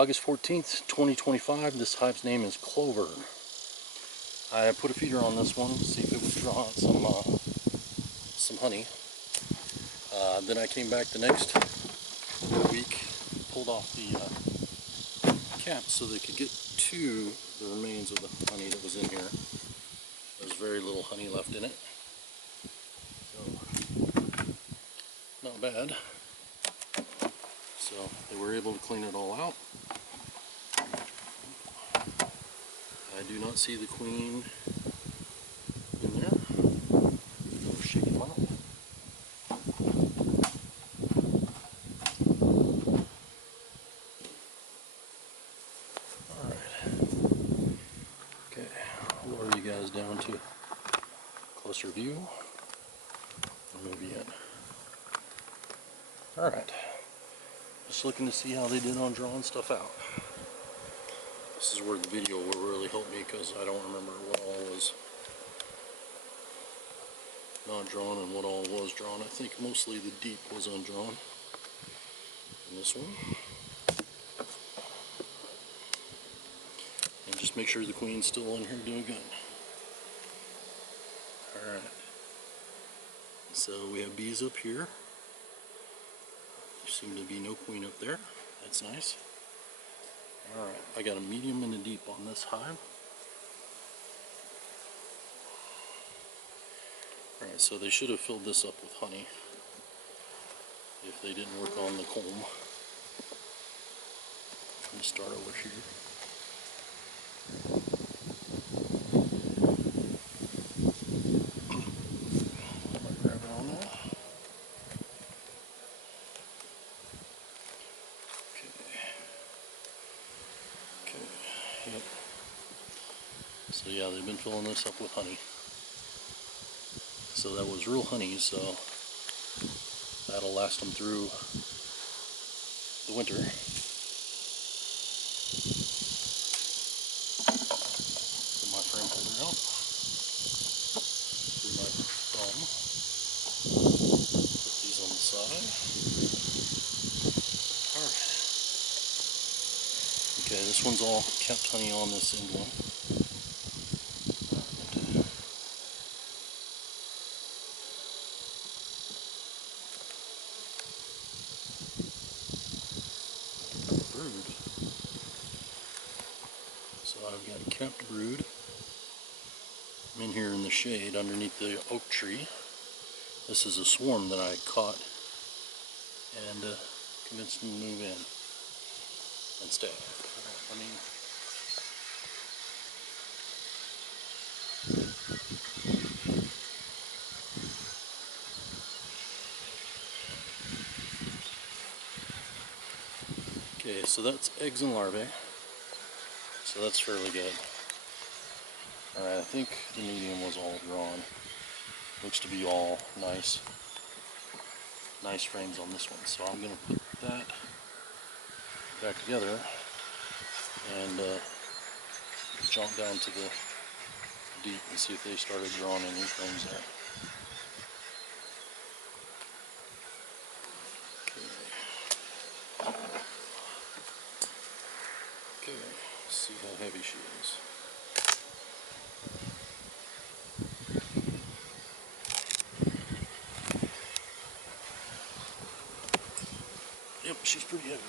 August 14th, 2025. This hive's name is Clover. I put a feeder on this one to see if it would draw some honey. Then I came back the next week, pulled off the cap so they could get to the remains of the honey that was in here. There's very little honey left in it. So, not bad. So they were able to clean it all out. I do not see the queen in there. We'll shake them out. Alright. Okay, I'll lower you guys down to closer view. And move you in. Alright. Just looking to see how they did on drawing stuff out. This is where the video will really help me because I don't remember what all was not drawn and what all was drawn. I think mostly the deep was undrawn in this one. And just make sure the queen's still in here doing good. Alright. So we have bees up here. There seems to be no queen up there. That's nice. Alright, I got a medium and a deep on this hive. Alright, so they should have filled this up with honey if they didn't work on the comb. Let me start over here. Grab it on there. Yep. So yeah, they've been filling this up with honey. So that was real honey, so that'll last them through the winter. Put my frame holder out. Through my thumb. Put these on the side. Alright. Okay, this one's all kept honey on this end one. Brood. So I've got a kept brood. I'm in here in the shade underneath the oak tree. This is a swarm that I caught and convinced them to move in and stay. I mean, okay, so that's eggs and larvae, so that's fairly good. Alright, I think the medium was all drawn. Looks to be all nice frames on this one, so I'm going to put that back together and jump down to the deep and see if they started drawing any frames there. Okay, let's see how heavy she is. Yep, she's pretty heavy.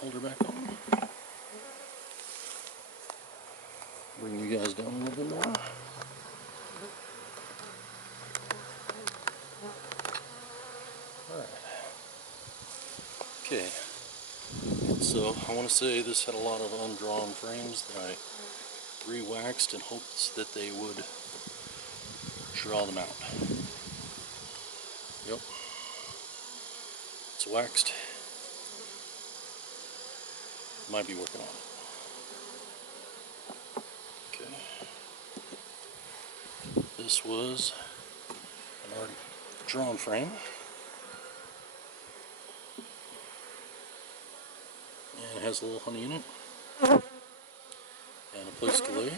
Hold her back on. Bring you guys down a little bit more. Alright. Okay. So I want to say this had a lot of undrawn frames that I re-waxed in hopes that they would draw them out. Yep. It's waxed. Might be working on it. Okay. This was an already drawn frame. And it has a little honey in it. And a place to lay.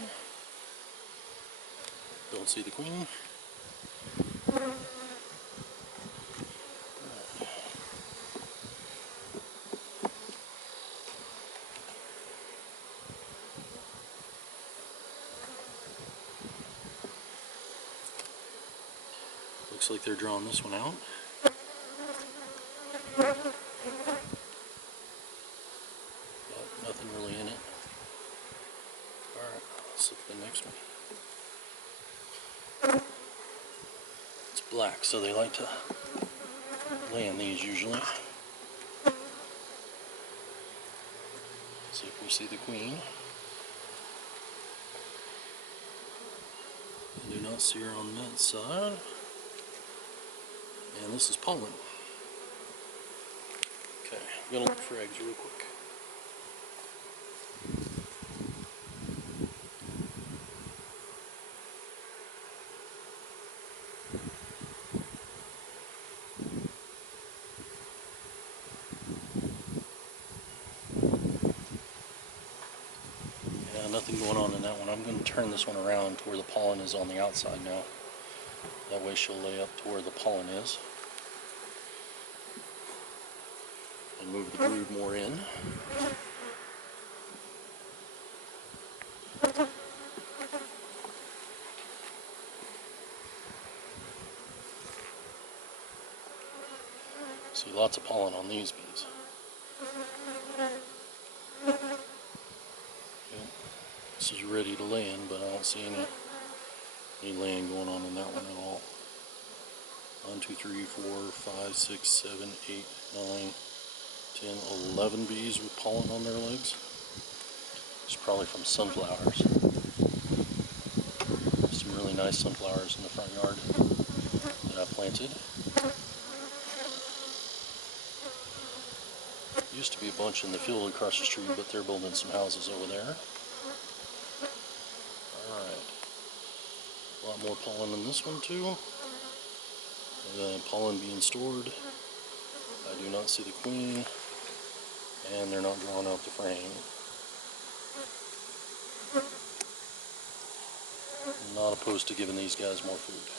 Don't see the queen. Looks like they're drawing this one out. But nothing really in it. Alright, let's look at the next one. It's black, so they like to lay in these usually. See if we see the queen. I do not see her on that side. And this is pollen. Okay, I'm gonna look for eggs real quick. Yeah, nothing going on in that one. I'm going to turn this one around to where the pollen is on the outside now. That way she'll lay up to where the pollen is. And move the brood more in. See lots of pollen on these bees. Okay. This is ready to lay in, but I don't see any laying going on in that one at all. 1, 2, 3, 4, 5, 6, 7, 8, 9, 10, 11 bees with pollen on their legs. It's probably from sunflowers. Some really nice sunflowers in the front yard that I planted. Used to be a bunch in the field across the street, but they're building some houses over there. Alright. A lot more pollen in this one too. Pollen being stored. I do not see the queen, and they're not drawing out the frame. I'm not opposed to giving these guys more food.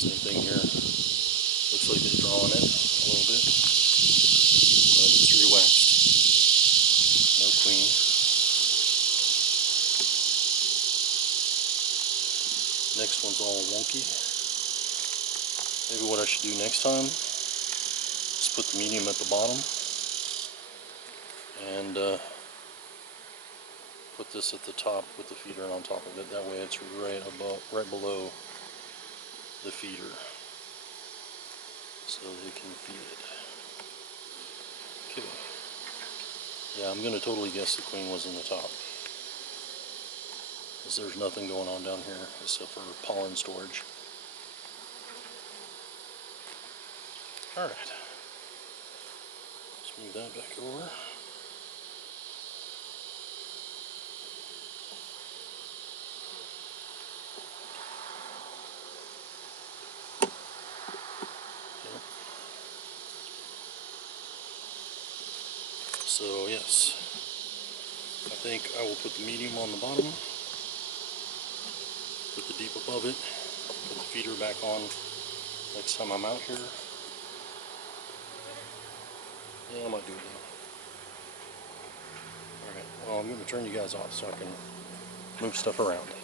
Same thing here. Looks like they're drawing it a little bit, but it's re-waxed. No queen. Next one's all wonky. Maybe what I should do next time is put the medium at the bottom and put this at the top with the feeder on top of it. That way it's right below the feeder, so they can feed it. Okay. Yeah, I'm going to totally guess the queen was in the top, because there's nothing going on down here except for pollen storage. Alright. Let's move that back over. So yes, I think I will put the medium on the bottom, put the deep above it, put the feeder back on next time I'm out here. Yeah, I might do it now. Alright, well I'm going to turn you guys off so I can move stuff around.